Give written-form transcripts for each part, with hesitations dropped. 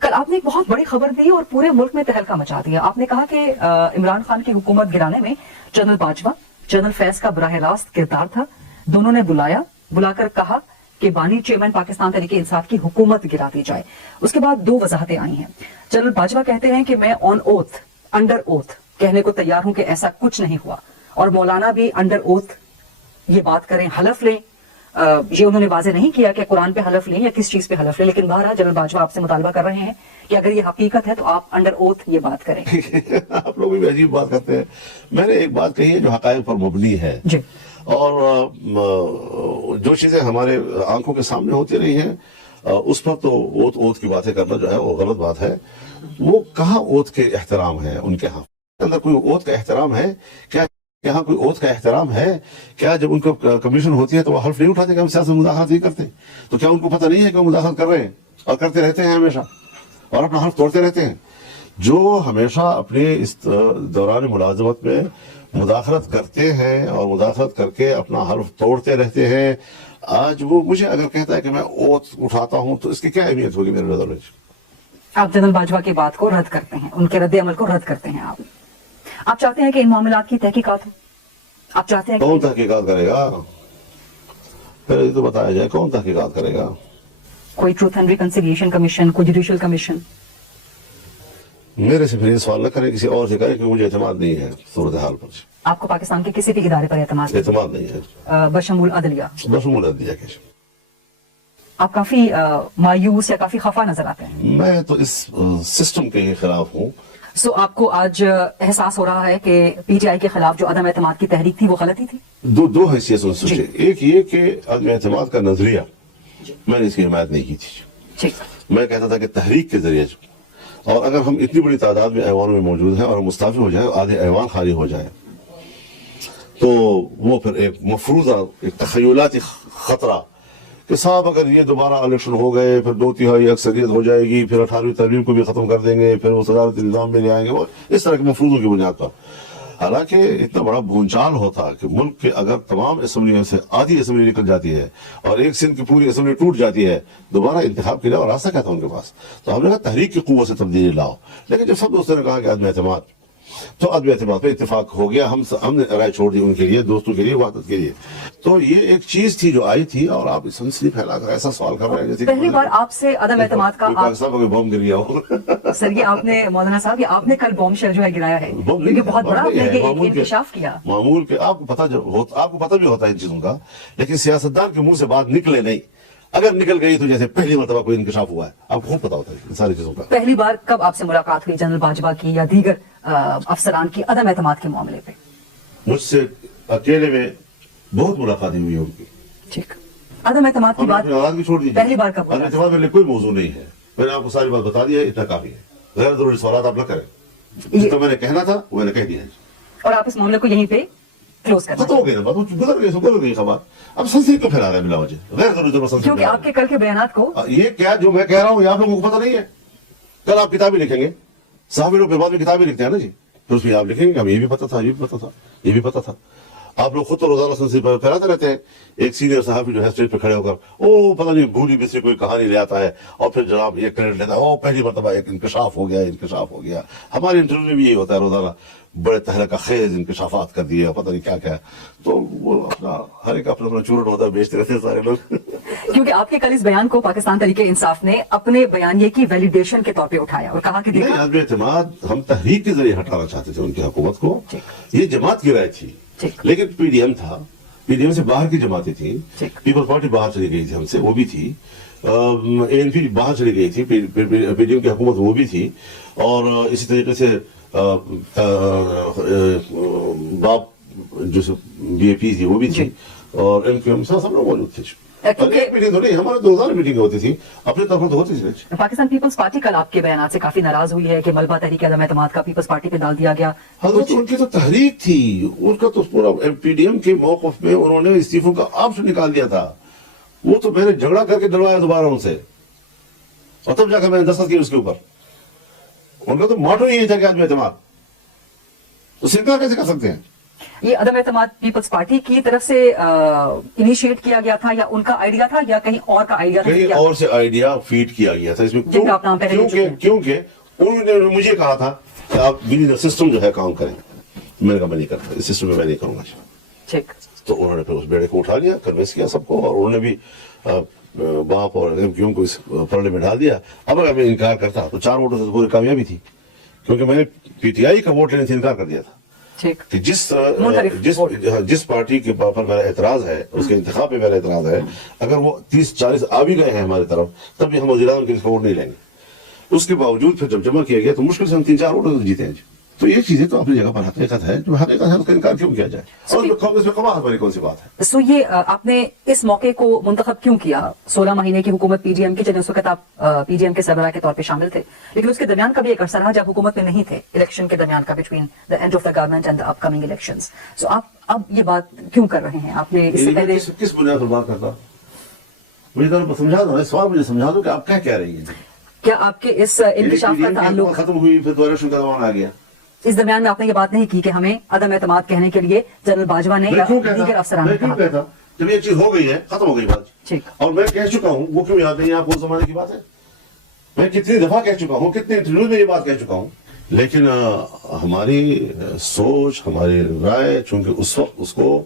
کل آپ نے ایک بہت بڑی خبر دی اور پورے ملک میں تہلکہ مچا دیا. آپ نے کہا کہ عمران خان کی حکومت گرانے میں جنرل باجوہ جنرل فیض کا براہ راست کردار تھا. دونوں نے بلا کر کہا کہ بانی چیئرمین پاکستان تحریک انصاف کی حکومت گرا دی جائے. اس کے بعد 2 وضاحتیں آئی ہیں. جنرل باجوہ کہتے ہیں کہ میں آن اوتھ انڈر اوتھ کہنے کو تیار ہوں کہ ایسا کچھ نہیں ہوا, اور مولانا بھی انڈر اوتھ یہ بات کریں, حلف لیں. یہ انہوں نے واضح نہیں کیا کہ قرآن پہ حلف لیں یا کس چیز پہ حلف لیں, لیکن بہرحال جنرل باجوہ آپ سے مطالبہ کر رہے ہیں کہ اگر یہ حقیقت ہے تو آپ انڈر اوتھ یہ بات کریں. آپ لوگ بھی عجیب بات کرتے ہیں. میں نے ایک بات کہی ہے جو حقائق پر مبنی ہے, اور جو چیزیں ہمارے آنکھوں کے سامنے ہوتی رہی ہیں اس پر تو اوتھ کی باتیں کرنا جو ہے وہ غلط بات ہے. وہ کہاں اوتھ کے احترام ہے ان کے ہاں؟ اندر کوئی اوتھ کا احترام ہے کیا؟ یہاں کوئی اوتھ کا احترام ہے کیا؟ جب ان کو کمیشن ہوتی ہے تو وہ حلف نہیں اٹھاتے کہ ہم سیاست میں مداخلت نہیں کرتے. تو کیا ان کو پتہ نہیں ہے کہ وہ مداخلت کر رہے ہیں اور کرتے رہتے ہیں ہمیشہ اور اپنا حلف توڑتے رہتے ہیں؟ جو ہمیشہ اپنے اس دوران ملازمت میں مداخلت کرتے ہیں اور مداخلت کر کے اپنا حلف توڑتے رہتے ہیں, آج وہ مجھے اگر کہتا ہے کہ میں اوتھ اٹھاتا ہوں تو اس کی کیا اہمیت ہوگی میرے نظر میں؟ آپ جنرل باجوہ کی بات کو رد کرتے ہیں, ان کے رد عمل کو رد کرتے ہیں. آپ چاہتے ہیں کہ ان معاملات کی تحقیقات ہو؟ آپ چاہتے ہیں کون تحقیقات کرے گا؟ پہلے یہ تو بتایا جائے کون تحقیقات کرے گا؟ کوئی ٹروتھ اینڈ ریکنسیلیشن کمیشن, کوئی جوڈیشل کمیشن؟ میرے سے پھر یہ سوال نہ کریں, کسی اور سے کریں, کیونکہ مجھے اعتماد نہیں ہے صورتحال پر. آپ کو پاکستان کے کسی بھی ادارے پر اعتماد نہیں ہے بشمول عدلیہ؟ بشمول عدلیہ کے آپ کافی مایوس یا کافی خفا نظر آتے ہیں. میں تو اس سسٹم کے خلاف ہوں. سو آپ کو آج احساس ہو رہا ہے کہ پی ٹی آئی کے خلاف جو عدم اعتماد کی تحریک تھی وہ غلطی تھی؟ دو حیثیت سے سوچے. ایک یہ کہ عدم اعتماد کا نظریہ میں نے اس کی حمایت نہیں کی تھی. میں کہتا تھا کہ تحریک کے ذریعے, اور اگر ہم اتنی بڑی تعداد میں ایوانوں میں موجود ہیں اور ہم مستعفی ہو جائیں, آدھے ایوان خالی ہو جائیں, تو وہ پھر ایک مفروضہ ایک تخیلاتی خطرہ کہ صاحب اگر یہ دوبارہ الیکشن ہو گئے پھر 2/3 اکثریت ہو جائے گی, پھر 18ویں ترمیم کو بھی ختم کر دیں گے, پھر وہ صدارتی نظام میں لے آئیں گے, وہ اس طرح کے مفروضوں کی بنیاد پر. حالانکہ اتنا بڑا بھونچال ہوتا کہ ملک کے اگر تمام اسمبلیوں سے آدھی اسمبلی نکل جاتی ہے اور ایک سندھ کی پوری اسمبلی ٹوٹ جاتی ہے, دوبارہ انتخاب کے لیے اور راستہ کیا تھا ان کے پاس؟ تو ہم نے کہا تحریک کی قوت سے تبدیلی لاؤ. لیکن جب سب دوستوں نے کہا کہ عدم اعتماد, تو عدم اعتماد پہ اتفاق ہو گیا. ہم نے رائے چھوڑ دی ان کے لیے, دوستوں کے لیے, وحدت کے لیے. تو یہ ایک چیز تھی جو آئی تھی, اور آپ سنسنی پھیلا کر ایسا سوال کر رہے ہیں جیسے پہلی بار آپ سے عدم اعتماد کا پاکستان کو بم گر گیا ہو. سر یہ آپ نے مولانا صاحب یہ آپ نے کل بوم شیل جو ہے گرایا ہے, کیونکہ بہت بڑا آپ نے یہ انکشاف کیا. معمول کے آپ کو پتہ بھی ہوتا ہے ان چیزوں کا, لیکن سیاستدان کے منہ سے بات نکلے نہیں. اگر نکل گئی تو جیسے پہلی مرتبہ کوئی انکشاف ہوا ہے, آپ کو خوب پتا ہوتا ہے ان ساری چیزوں کا. پہلی بار کب آپ سے ملاقات ہوئی جنرل باجوہ کی یا دیگر افسران کی عدم اعتماد کے معاملے پہ؟ مجھ سے اکیلے میں بہت ملاقاتیں ہوئی ان کی. ٹھیک, عدم اعتماد کی بات بھی چھوڑ دیجیے. پہلی بار کب؟ عدم اعتماد میرے لیے کوئی موضوع نہیں ہے, میں نے آپ کو ساری بات بتا دی ہے, اتنا کافی ہے. غیر ضروری سوالات آپ نہ کریں. تو میں نے کہنا تھا وہ میں نے کہہ دیا ہے, اور آپ اس معاملے کو یہیں پہ کلوز کرنا ختم ہو گئی نا بات, گزر گئی خبر. اب سنسنی کیوں پھیلا رہے ہیں بلا وجہ غیر ضروری؟ کیونکہ آپ کے کل کے بیانات کو یہ کیا جو میں کہہ رہا ہوں یہ آپ لوگوں کو پتہ نہیں ہے. کل آپ کتابیں لکھیں گے, صحافی لوگ بعد میں کتابیں لکھتے ہیں نا جی, تو اس میں آپ لکھیں گے کہ ہمیں یہ بھی پتا تھا, یہ بھی پتا تھا, یہ بھی پتا تھا. آپ لوگ خود تو روزانہ سنسنی پھیلاتے رہتے ہیں. ایک سینئر صحافی جو ہے اسٹیج پہ کھڑے ہو کر پتہ نہیں بھولی بسری کوئی کہانی لے آتا ہے اور پھر جناب یہ کریڈٹ لیتا ہے, پہلی مرتبہ ایک انکشاف ہو گیا. ہمارے انٹرویو میں بھی یہی ہوتا ہے روزانہ, بڑے تہلکہ خیز انکشافات کر دیے, پتہ نہیں کیا کیا. تو وہ اپنا ہر ایک اپنا چورن ہوتا ہے, بیچتے رہتے ہیں سارے لوگ. کیونکہ آپ کے کل اس بیان کو پاکستان تحریک انصاف نے اپنے بیانیے کی ویلیڈیشن کے طور پہ اٹھایا اور کہا کہ نہیں, عدم اعتماد ہم تحریک کے ذریعے ہٹانا چاہتے تھے ان کی حکومت کو. یہ جماعت کی رائے تھی, لیکن پی ڈی ایم تھا, پی ڈی ایم سے باہر کی جماعتیں تھیں. پیپلز پارٹی باہر چلی گئی تھی ہم سے, وہ بھی تھی. اے این پی باہر چلی گئی تھی, پی ڈی ایم کی حکومت وہ بھی تھی. اور اسی طریقے سے باپ جو بی اے پی تھی وہ بھی تھی, اور ایم کیو ایم سب لوگ موجود تھے. ایک میٹنگ تو نہیں, ہمارے 2000 میٹنگ ہوتی تھی, اپنے طرف تو ہوتی تھی. پاکستان پیپلز پارٹی کل آپ کے بیانات سے کافی ناراض ہوئی ہے کہ ملبہ تحریک عدم اعتماد کا پیپلز پارٹی پہ ڈال دیا گیا. حضرت ان کی تو تحریک تھی, ان کا تو پورا پی ڈی ایم کے موقف میں انہوں نے استعفوں کا آپشن نکال دیا تھا. وہ تو میں نے جھگڑا کر کے ڈلوایا دوبارہ ان سے, اور تب جا کر میں نے دستخط کیا اس کے اوپر. ان کا تو موٹو یہی تھا کہ عدم اعتماد, تو انکار کیسے کر سکتے ہیں؟ یہ عدم اعتماد پیپلز پارٹی کی طرف سے انیشیٹ کیا گیا تھا یا ان کا آئیڈیا تھا یا کہیں اور کا آئیڈیا تھا؟ کہیں اور سے آئیڈیا فیڈ کیا گیا تھا اس میں. جن کا آپ نام پہلے لے چکے ہیں. کیونکہ انہوں نے مجھے کہا تھا کہ آپ سسٹم جو ہے کام کریں. میں نے کہا میں نہیں کرتا, اس سسٹم میں میں نہیں کروں گا. ٹھیک. تو انہوں نے پھر اس بیڑے کو اٹھا لیا, کنوینس کیا سب کو, اور انہوں نے بھی باپ اور ایم کیو کو اس پرلے میں ڈال دیا. اب اگر میں انکار کرتا تو 4 ووٹوں سے پوری کامیابی تھی, کیونکہ میں نے پی ٹی آئی کا ووٹ لینے سے انکار کر دیا تھا. ٹھیک. کہ جس پارٹی کے پر میرا اعتراض ہے, اس کے انتخاب پہ میرا اعتراض ہے, اگر وہ 30-40 آ بھی گئے ہیں ہماری طرف, تب بھی ہم وزیر اعظم کے ووٹ نہیں لیں گے. اس کے باوجود پھر جب جمع کیا گیا تو مشکل سے ہم 3-4 ووٹوں سے جیتے ہیں. تو یہ چیزیں تو اپنی جگہ پر حقیقت ہے, جو حقیقت ہے اس کا انکار کیوں کیا جائے, اور اس میں قباحت والی کون سی بات ہے. سو یہ آپ نے اس موقع کو منتخب کیوں کیا؟ 16 مہینے کی حکومت پی ڈی ایم کی, جب اس وقت آپ پی ڈی ایم کے سربراہ کے طور پہ شامل تھے, لیکن اس کے درمیان کا بھی ایک عرصہ رہا جب حکومت میں نہیں تھے, الیکشن کے درمیان کا, between the end of the government and the upcoming elections. So آپ اب یہ بات کیوں کر رہے ہیں؟ آپ نے اس سے پہلے کس بنیاد پر بات کرتا, مجھے سمجھا دو, اس سوال مجھے سمجھا دو کہ آپ کیا کہہ رہی ہیں. کیا آپ کے اس انکشاف کا تعلق ختم ہوئی پھر دوبارہ شروع کا زمانہ آ گیا, اس درمیان میں آپ نے یہ بات نہیں کی کہ ہمیں عدم اعتماد کہنے کے لیے جنرل باجوہ نے یا دیگر افسران نے کہا؟ کہتا جب یہ چیز ہو گئی ہے, ختم ہو گئی بات, ٹھیک, اور میں کہہ چکا ہوں, وہ کیوں یاد نہیں ہے آپ کو, زمانے کی بات ہے. میں کتنی دفعہ کہہ چکا ہوں, کتنے انٹرویو میں یہ بات کہہ چکا ہوں, لیکن ہماری سوچ, ہماری رائے, چونکہ اس وقت اس کو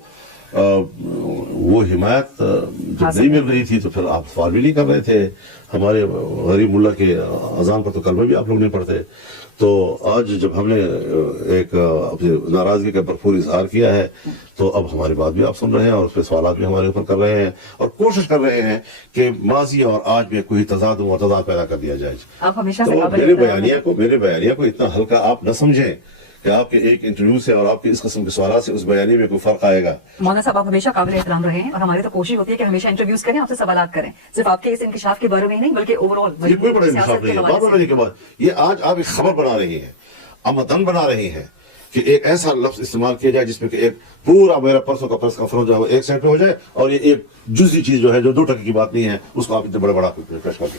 وہ حمایت جب نہیں مل رہی تھی تو پھر آپ سوال بھی نہیں کر رہے تھے. ہمارے غریب ملا کے اذان پر تو کلمہ بھی آپ لوگ نہیں پڑھتے. تو آج جب ہم نے ایک اپنی ناراضگی کا بھرپور اظہار کیا ہے, تو اب ہماری بات بھی آپ سن رہے ہیں, اور اس پہ سوالات بھی ہمارے اوپر کر رہے ہیں, اور کوشش کر رہے ہیں کہ ماضی اور آج میں کوئی تضاد و تضاد پیدا کر دیا جائے. آپ ہمیشہ سے تو میرے بیانیہ کو اتنا ہلکا آپ نہ سمجھیں کہ آپ کے ایک انٹرویو سے اور آپ کے اس قسم کے سوالات سے اس بیانیے میں کوئی فرق آئے گا. مولانا صاحب, آپ ہمیشہ قابل احترام رہے ہیں, اور ہماری تو کوشش ہوتی ہے کہ ہمیشہ انٹرویوز کریں, آپ سے سوالات کریں, صرف آپ کے اس انکشاف کے بارے میں ہی نہیں بلکہ اوور آل. یہ کوئی بڑا انکشاف نہیں ہے, بات بنانے کے بعد یہ آج آپ ایک خبر بنا رہی ہیں, آمدن بنا رہی ہیں کہ ایک ایسا لفظ استعمال کیا جائے جس میں کہ ایک پورا میرا پرسوں کا پریس کانفرنس جو ہے وہ ایک سائڈ پہ ہو جائے, اور یہ ایک جزئی چیز جو ہے جو 2% کی بات نہیں ہے, اس کو آپ اتنے بڑا پیش کر